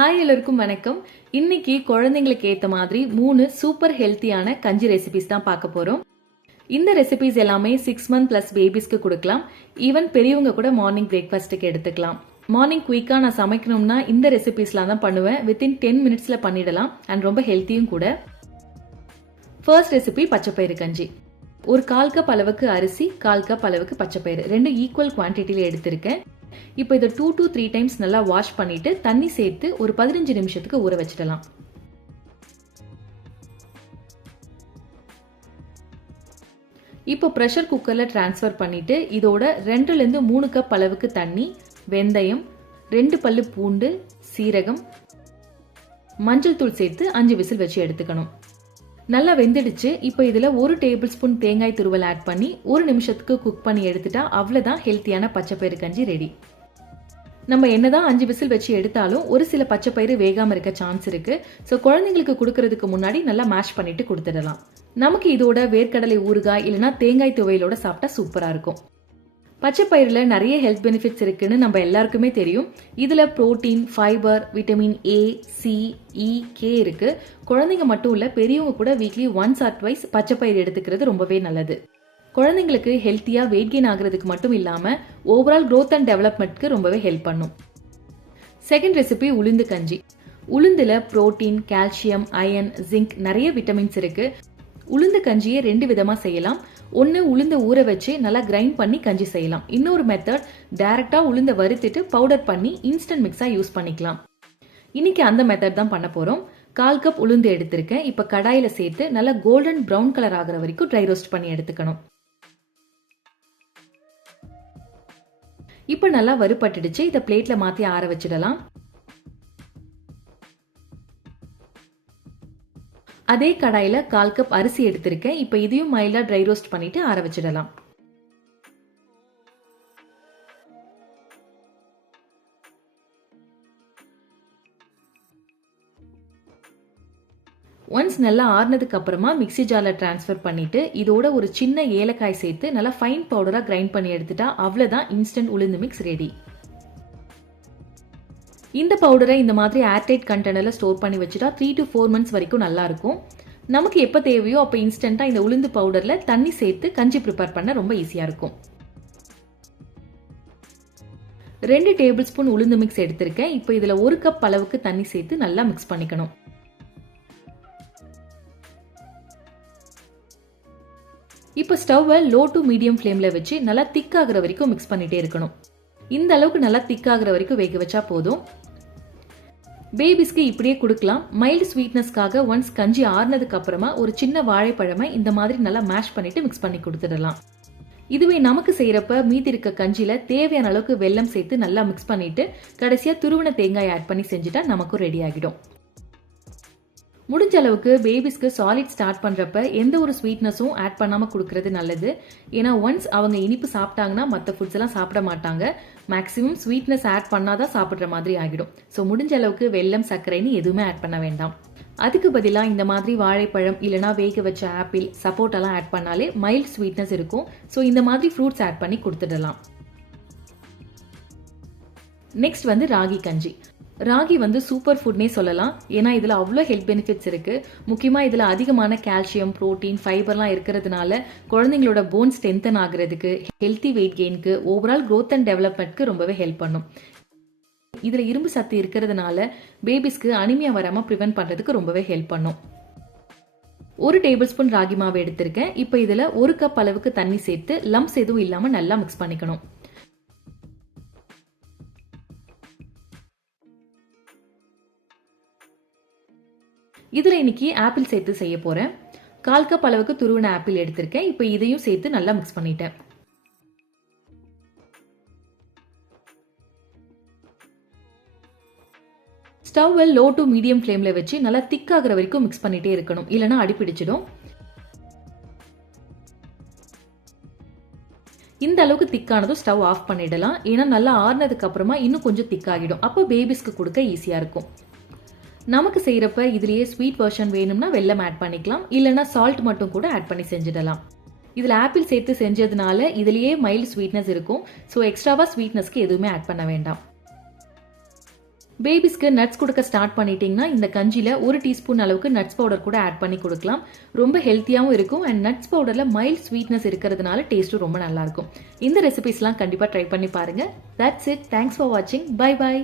Hi எல்லாருக்கும் வணக்கம். இன்னைக்கு குழந்தைங்களுக்கு ஏத்த மாதிரி 3 சூப்பர் ஹெல்த்தியான கஞ்சி ரெசிபிஸ் தான் பார்க்க போறோம். இந்த ரெசிபிஸ் எல்லாமே 6 மந்த் பிளஸ் பேபிஸ்க்கு கொடுக்கலாம். ஈவன் பெரியவங்க கூட மார்னிங் பிரேக்ஃபாஸ்ட்டுக்கு எடுத்துக்கலாம். மார்னிங் குயிக்கா நான் சமைக்கணும்னா இந்த ரெசிபிஸ்லாம் தான் பண்ணுவேன். வித்தின் 10 மினிட்ஸ்ல பண்ணிடலாம் அண்ட் ரொம்ப ஹெல்த்தியும் கூட. ஃபர்ஸ்ட் ரெசிபி பச்சைப்பயிறு கஞ்சி. ஒரு 1/4 கப் அளவுக்கு அரிசி, 1/4 கப் அளவுக்கு பச்சைப்பயிறு, ரெண்டு ஈக்குவல் குவான்டிட்டியில எடுத்திருக்கேன். இப்போ இதை 2 to 3 டைம்ஸ் நல்லா வாஷ் பண்ணிட்டு தண்ணி சேர்த்து ஒரு 15 நிமிஷத்துக்கு ஊற வச்சிடலாம். இப்போ பிரஷர் குக்கர்ல டிரான்ஸ்ஃபர் பண்ணிட்டு இதோட 2 ல இருந்து 3 கப் அளவுக்கு தண்ணி, வெந்தயம், 2 பல்லு பூண்டு, சீரகம், மஞ்சள் தூள் சேர்த்து 5 விசில் வச்சு எடுத்துக்கணும். நல்லா வெந்துடுச்சு. இப்போ இதுல 1 டேபிள் ஸ்பூன் தேங்காய் துருவல் ஆட் பண்ணி 1 நிமிஷத்துக்கு குக் பண்ணி எடுத்துட்டா அவ்வளவுதான் ஹெல்த்தியான பச்சைப்பயிறு கஞ்சி ரெடி. நம்ம என்னதான் 5 விசில் வச்சு எடுத்தாலும் ஒரு சில பச்சைப்பயிறு வேகாம இருக்க சான்ஸ் இருக்கு. ஸோ குழந்தைங்களுக்கு கொடுக்கறதுக்கு முன்னாடி நல்லா மேஷ் பண்ணிட்டு கொடுத்துடலாம். நமக்கு இதோட வேர்க்கடலை ஊறுகாய் இல்லைன்னா தேங்காய் துவையலோட சாப்பிட்டா சூப்பரா இருக்கும். பச்சைப்பயிறுல நிறைய ஹெல்த் பெனிஃபிட்ஸ் இருக்குன்னு நம்ம எல்லாருக்குமே தெரியும். இதுல protein, fibre, vitamin A, C, E, K இருக்கு. குழந்தைங்க மட்டும் இல்ல, பெரியவங்க கூட வீக்லி ஒன்ஸ் ஆர் ட்வைஸ் பச்சைப்பயிறு எடுத்துக்கிறது ரொம்பவே நல்லது. குழந்தைங்களுக்கு ஹெல்த்தியா வெயிட் கெயின் ஆகுறதுக்கு மட்டும் இல்லாம ஓவரால் growth அண்ட் டெவலப்மெண்ட்க்கு ரொம்பவே ஹெல்ப் பண்ணும். செகண்ட் ரெசிபி உளுந்து கஞ்சி. உளுந்துல புரோட்டீன், கால்சியம், அயன், ஜிங்க் நிறைய விட்டமின்ஸ் இருக்கு. உளுந்து கஞ்சியை 2 விதமா செய்யலாம். ஒன்னு உளுந்த ஊற வச்சு நல்லா கிரைண்ட் பண்ணி கஞ்சி செய்யலாம். இன்னொரு மெத்தட் டைரக்டா உளுந்த வறுத்துட்டு பவுடர் பண்ணி இன்ஸ்டன்ட் மிக்ஸா யூஸ் பண்ணிக்கலாம். இன்னைக்கு அந்த மெத்தட் தான் பண்ண போறோம். 1/4 கப் உளுந்து எடுத்திருக்கேன். இப்ப கடாயில சேர்த்து நல்லா கோல்டன் பிரவுன் கலர் ஆகுற வரைக்கும் ட்ரை ரோஸ்ட் பண்ணி எடுத்துக்கணும். இப்ப நல்லா வறுபட்டுடுச்சு. இதை பிளேட்ல மாத்தி ஆற வச்சிடலாம். அதே கடாயில 1/4 கப் அரிசி எடுத்திருக்கேன். இப்ப இதையும் மைல்டா ட்ரை ரோஸ்ட் பண்ணிட்டு ஆற வச்சிடலாம். ஒன்ஸ் நல்லா ஆறுனதுக்கு அப்புறமா மிக்ஸி ஜார்ல டிரான்ஸ்ஃபர் பண்ணிட்டு இதோட ஒரு சின்ன ஏலக்காய் சேர்த்து நல்லா ஃபைன் பவுடரா கிரைண்ட் பண்ணி எடுத்துட்டா அவ்வளவுதான் இன்ஸ்டன்ட் உளுந்து மிக்ஸ் ரெடி. இந்த பவுடரை இந்த மாதிரி ஏர்டைட் கண்டெய்னர்ல ஸ்டோர் பண்ணி வச்சுட்டா 3 to 4 months வரைக்கும் நல்லா இருக்கும். நமக்கு எப்ப தேவையோ அப்ப இன்ஸ்டன்டா இந்த உளுந்து பவுடர்ல தண்ணி சேர்த்து கஞ்சி ப்ரிப்பேர் பண்ண ரொம்ப ஈஸியா இருக்கும். 2 டேபிள் ஸ்பூன் உளுந்து மிக்ஸ் எடுத்திருக்கேன். இப்போ இதுல 1 கப் அளவுக்கு தண்ணி சேர்த்து நல்லா மிக்ஸ் பண்ணிக்கணும். இப்போ ஸ்டவ்வை லோ டு மீடியம் ஃப்ளேம்ல வச்சு நல்லா திக் ஆகுற வரைக்கும் மிக்ஸ் பண்ணிட்டே இருக்கணும். இந்த அளவுக்கு நல்லா திக் ஆகுற வரைக்கும் வேக வச்சா போதும். பேபிஸ்க்கு இப்படியே கொடுக்கலாம். மைல்டு ஸ்வீட்னஸ்க்காக ஒன்ஸ் கஞ்சி ஆறுனதுக்கு அப்புறமா ஒரு சின்ன வாழைப்பழமை இந்த மாதிரி நல்லா மேஷ் பண்ணிட்டு மிக்ஸ் பண்ணி கொடுத்துடலாம். இதுவே நமக்கு செய்யறப்ப மீதி இருக்க கஞ்சில தேவையான அளவுக்கு வெல்லம் சேர்த்து நல்லா மிக்ஸ் பண்ணிட்டு கடைசியா துருவன தேங்காய் ஆட் பண்ணி செஞ்சுட்டா நமக்கும் ரெடி ஆகிடும். முடிஞ்ச அளவுக்கு பேபிஸ்க்கு சாலிட் ஸ்டார்ட் பண்றப்ப எந்த ஒரு ஸ்வீட்னஸும் ஆட் பண்ணாம கொடுக்கறது நல்லது. ஏன்னா ஒன்ஸ் அவங்க இனிப்பு சாப்பிட்டாங்கன்னா மற்ற ஃபுட்ஸ் எல்லாம் சாப்பிட மாட்டாங்க. மேக்ஸிமம் ஸ்வீட்னஸ் ஆட் பண்ணாதான் சாப்பிடுற மாதிரி ஆகிடும். ஸோ முடிஞ்ச அளவுக்கு வெல்லம், சர்க்கரைன்னு எதுவுமே ஆட் பண்ண வேண்டாம். அதுக்கு பதிலாக இந்த மாதிரி வாழைப்பழம் இல்லைனா வேக வச்ச ஆப்பிள், சப்போட்டெல்லாம் ஆட் பண்ணாலே மைல்ட் ஸ்வீட்னஸ் இருக்கும். ஸோ இந்த மாதிரி ஃப்ரூட்ஸ் ஆட் பண்ணி கொடுத்துடலாம். நெக்ஸ்ட் ராகி கஞ்சி. ராகி சூப்பர் ஃபுட்னே சொல்லலாம். ஏன்னா இதுல அவ்வளோ ஹெல்த் பெனிஃபிட்ஸ் இருக்கு. முக்கியமா இதுல அதிகமான கால்சியம், புரோட்டீன், ஃபைபர்லாம் இருக்கிறதுனால குழந்தைங்களோட போன் ஸ்ட்ரென்தன் ஆகுறதுக்கு, ஹெல்த்தி வெயிட் கெயினுக்கு, ஓவரால் growth அண்ட் டெவலப்மெண்ட்க்கு ரொம்பவே ஹெல்ப் பண்ணும். இதுல இரும்பு சத்து இருக்கிறதுனால பேபிஸ்க்கு அனிமியா வராம ப்ரிவென்ட் பண்றதுக்கு ரொம்பவே ஹெல்ப் பண்ணும். 1 டேபிள் ஸ்பூன் ராகி மாவு எடுத்திருக்கேன். இப்போ இதுல 1 கப் அளவுக்கு தண்ணி சேர்த்து லம்ப்ஸ் எதுவும் இல்லாம நல்லா மிக்ஸ் பண்ணிக்கணும். இதுல இன்னைக்கு ஆப்பிள் சேர்த்து செய்ய போறேன். 1/4 கப் அளவுக்கு துருவன ஆப்பிள் எடுத்திருக்கேன். இப்போ இதையும் சேர்த்து நல்லா மிக்ஸ் பண்ணிட்டேன். ஸ்டவ்வை லோ டு மீடியம் ஃப்ளேம்ல வச்சு நல்லா திக் ஆகுற வரைக்கும் மிக்ஸ் பண்ணிட்டே இருக்கணும். இல்லைன்னா அடிப்பிடிச்சிடும். இந்த அளவுக்கு திக்கானதும் ஸ்டவ் ஆஃப் பண்ணிடலாம். ஏன்னா நல்லா ஆறுனதுக்கு அப்புறமா இன்னும் கொஞ்சம் திக் ஆகிடும். அப்போ பேபிஸ்க்கு கொடுக்க ஈஸியா இருக்கும். நமக்கு செய்யறப்ப இதுலயே ஸ்வீட் வெர்ஷன் வேணும்னா வெல்லம் ஆட் பண்ணிக்கலாம். இல்லைன்னா சால்ட் மட்டும் கூட ஆட் பண்ணி செஞ்சிடலாம். இதுல ஆப்பிள் சேர்த்து செஞ்சதுனால இதுலயே மைல்டு ஸ்வீட்னஸ் இருக்கும். ஸோ எக்ஸ்ட்ராவா ஸ்வீட்னஸ்க்கு எதுவுமே ஆட் பண்ண வேண்டாம். பேபிஸ்க்கு நட்ஸ் கொடுக்க ஸ்டார்ட் பண்ணிட்டீங்கன்னா இந்த கஞ்சியில் 1 டீஸ்பூன் அளவுக்கு நட்ஸ் பவுடர் கூட ஆட் பண்ணி கொடுக்கலாம். ரொம்ப ஹெல்த்தியாகவும் இருக்கும் அண்ட் நட்ஸ் பவுடரில் மைல்ட் ஸ்வீட்னஸ் இருக்கிறதுனால டேஸ்ட்டும் ரொம்ப நல்லா இருக்கும். இந்த ரெசிபிஸ்லாம் கண்டிப்பாக ட்ரை பண்ணி பாருங்க. That's it. தேங்க்ஸ் ஃபார் வாட்சிங். Bye by.